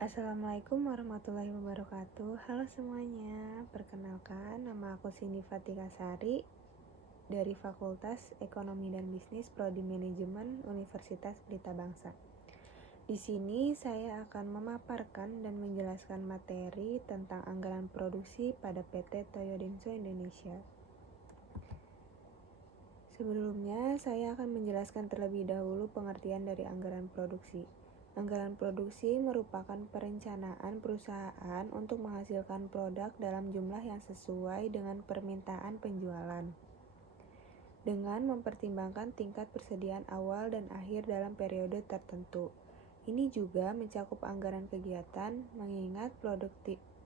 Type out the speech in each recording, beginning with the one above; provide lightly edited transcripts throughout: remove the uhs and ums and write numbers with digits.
Assalamualaikum warahmatullahi wabarakatuh. Halo semuanya, perkenalkan nama aku Cindy Fatika Sari dari Fakultas Ekonomi dan Bisnis Prodi Manajemen Universitas Pelita Bangsa. Di sini saya akan memaparkan dan menjelaskan materi tentang anggaran produksi pada PT Toyo Denso Indonesia. Sebelumnya, saya akan menjelaskan terlebih dahulu pengertian dari anggaran produksi. Anggaran produksi merupakan perencanaan perusahaan untuk menghasilkan produk dalam jumlah yang sesuai dengan permintaan penjualan, dengan mempertimbangkan tingkat persediaan awal dan akhir dalam periode tertentu. Ini juga mencakup anggaran kegiatan, mengingat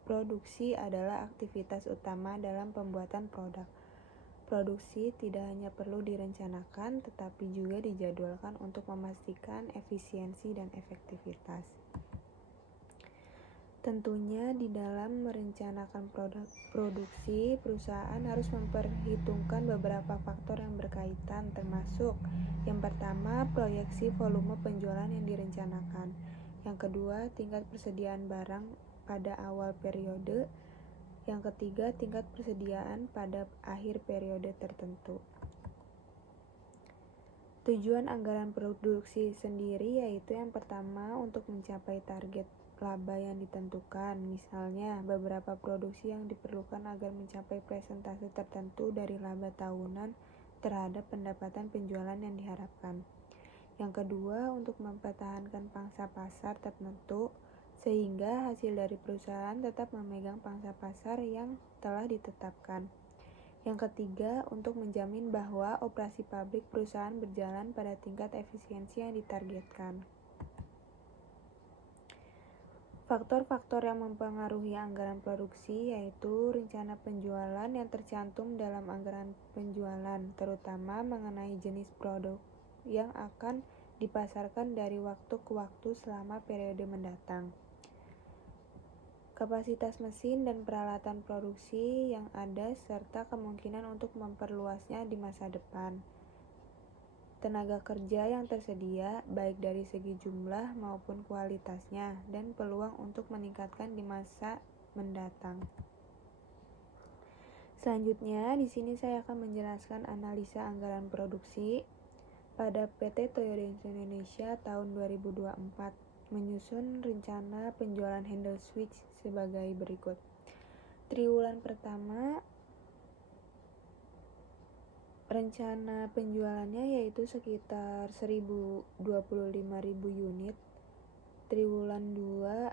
produksi adalah aktivitas utama dalam pembuatan produk. Produksi tidak hanya perlu direncanakan, tetapi juga dijadwalkan untuk memastikan efisiensi dan efektivitas. Tentunya di dalam merencanakan produksi, perusahaan harus memperhitungkan beberapa faktor yang berkaitan, termasuk yang pertama, proyeksi volume penjualan yang direncanakan. Yang kedua, tingkat persediaan barang pada awal periode. Yang ketiga, tingkat persediaan pada akhir periode tertentu. Tujuan anggaran produksi sendiri yaitu yang pertama untuk mencapai target laba yang ditentukan. Misalnya, beberapa produksi yang diperlukan agar mencapai persentase tertentu dari laba tahunan terhadap pendapatan penjualan yang diharapkan. Yang kedua, untuk mempertahankan pangsa pasar tertentu sehingga hasil dari perusahaan tetap memegang pangsa pasar yang telah ditetapkan. Yang ketiga, untuk menjamin bahwa operasi pabrik perusahaan berjalan pada tingkat efisiensi yang ditargetkan. Faktor-faktor yang mempengaruhi anggaran produksi yaitu rencana penjualan yang tercantum dalam anggaran penjualan, terutama mengenai jenis produk yang akan dipasarkan dari waktu ke waktu selama periode mendatang. Kapasitas mesin dan peralatan produksi yang ada serta kemungkinan untuk memperluasnya di masa depan. Tenaga kerja yang tersedia baik dari segi jumlah maupun kualitasnya dan peluang untuk meningkatkan di masa mendatang. Selanjutnya, di sini saya akan menjelaskan analisa anggaran produksi pada PT Toyo Denso Indonesia tahun 2024. Menyusun rencana penjualan handle switch sebagai berikut. Triwulan pertama, rencana penjualannya yaitu sekitar 1.025.000 unit. Triwulan 2,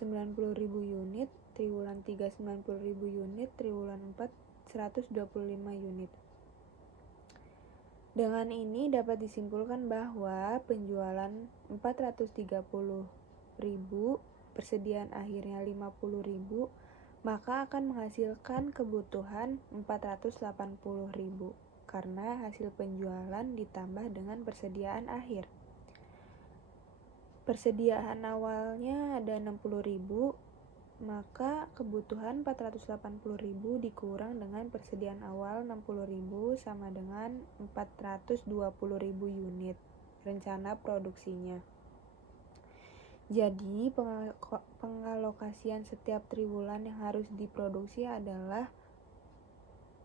90.000 unit. Triwulan 3, 90.000 unit. Triwulan 4, 125 unit. Dengan ini dapat disimpulkan bahwa penjualan 430.000, persediaan akhirnya 50.000, maka akan menghasilkan kebutuhan 480.000 karena hasil penjualan ditambah dengan persediaan akhir. Persediaan awalnya ada 60.000, maka kebutuhan 480.000 dikurang dengan persediaan awal 60.000 sama dengan 420.000 unit rencana produksinya. Jadi pengalokasian setiap triwulan yang harus diproduksi adalah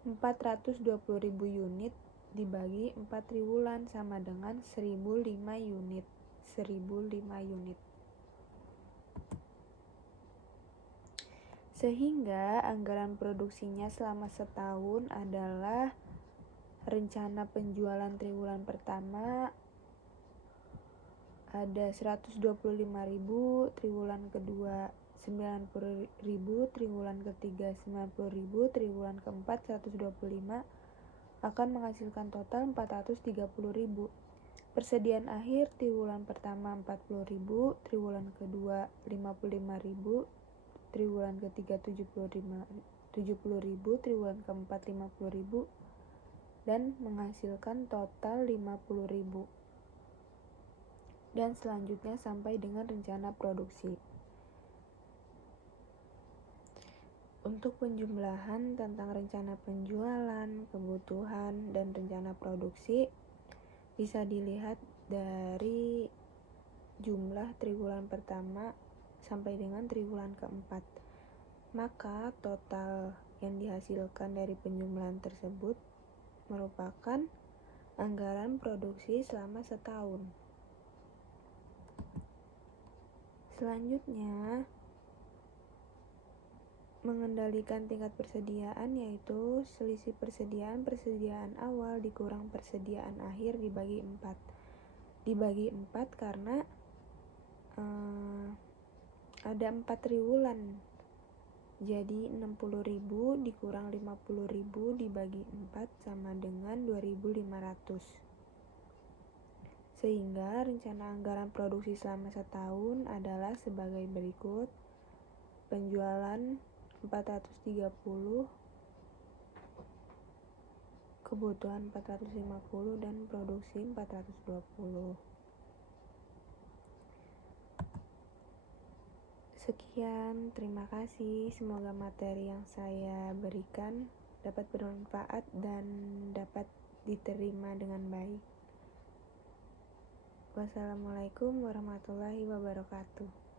420.000 unit dibagi 4 triwulan sama dengan 1.005 unit. Sehingga anggaran produksinya selama setahun adalah rencana penjualan triwulan pertama ada 125.000, triwulan kedua 90.000, triwulan ketiga 90.000, triwulan keempat 125 akan menghasilkan total 430.000. Persediaan akhir triwulan pertama 40.000, triwulan kedua 55.000, triwulan ketiga 70.000, triwulan keempat 50.000 dan menghasilkan total 50.000. Dan selanjutnya sampai dengan rencana produksi. Untuk penjumlahan tentang rencana penjualan, kebutuhan, dan rencana produksi bisa dilihat dari jumlah triwulan pertama sampai dengan triwulan keempat. Maka total yang dihasilkan dari penjumlahan tersebut merupakan anggaran produksi selama setahun. Selanjutnya, mengendalikan tingkat persediaan, yaitu selisih persediaan awal dikurang persediaan akhir dibagi 4. Dibagi 4 karena ada 4 triwulan. Jadi 60.000 dikurang 50.000 dibagi 4 sama dengan 2.500. Sehingga rencana anggaran produksi selama setahun adalah sebagai berikut. Penjualan 430, kebutuhan 450, dan produksi 420. Sekian, terima kasih. Semoga materi yang saya berikan dapat bermanfaat dan dapat diterima dengan baik. Wassalamualaikum warahmatullahi wabarakatuh.